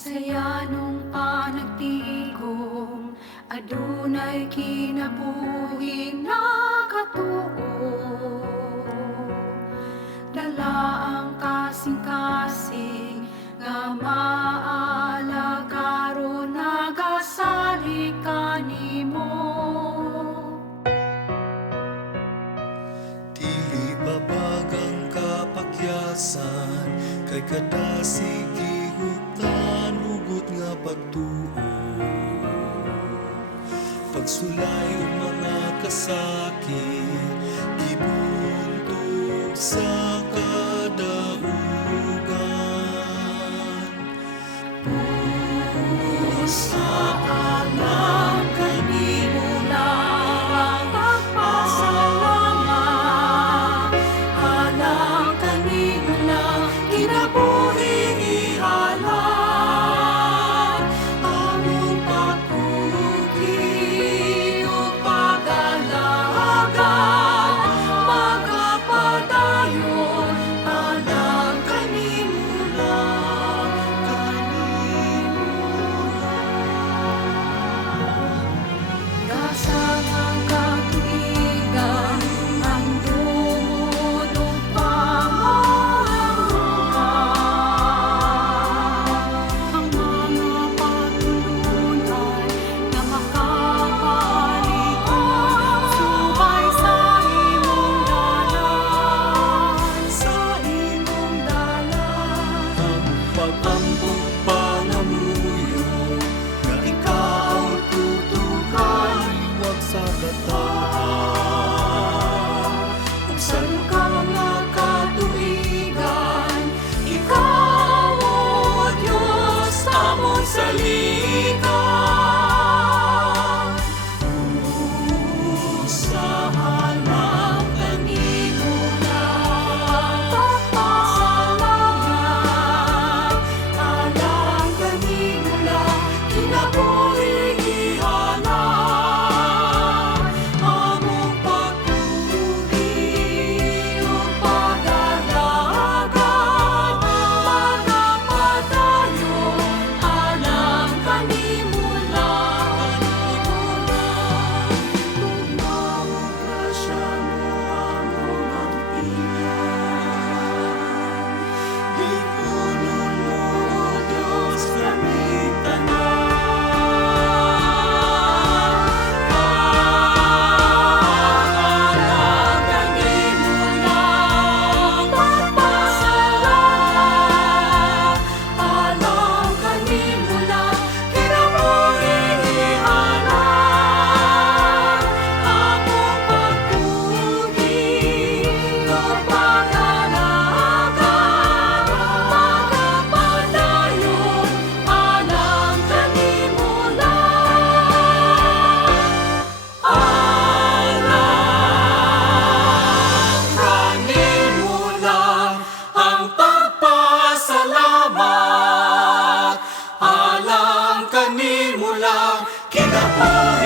Saya nung panagtigom, adunay kinabuhing nakatuo. Dala ang kasing-kasing nga maalagaro nagasali kanimo. Dili babagang kapakyasan kay kada sige hutan hugot nga pagtuo. Pagsulay og mga kasakit gibuntog sa kadaugan. Pusa alam kanimo lang pagpasalamat, alam kanimo lang kinabuhing ihalad. Among pagpugi ug pag-alaga, magapadayon, alam kanimo lang, dasang ang katuigan, ang dungod ug pamahanggan. Ang mga pagtulungan na makapalikod, subay sa imong dalan, sa imong dalan. Ang pag-ambog pangamuyo nga ikaw tutukan wag sa batahan. Ug sa lukaw nga katuigan, ikaw o Diyos among saligan. Usahalang kanimo lang pagpasalamat, alam kanimo lang kinabuhing ihalad. Among pagpugi ug pag-alaga, magapadayon, alam kanimo lang, tugnaw ug grasya mo among ampihan. Gikunon mo, Diyos, kaming tanan. Alam kanimo lang pagpasalamat, alam kanimo lang kinabuhing ihalad. Among pagpugi ug pag-alaga, magapadayon, alam kanimo lang, alam kanimo lang ang pagpasalamat, alam kanimo lang kinabuhing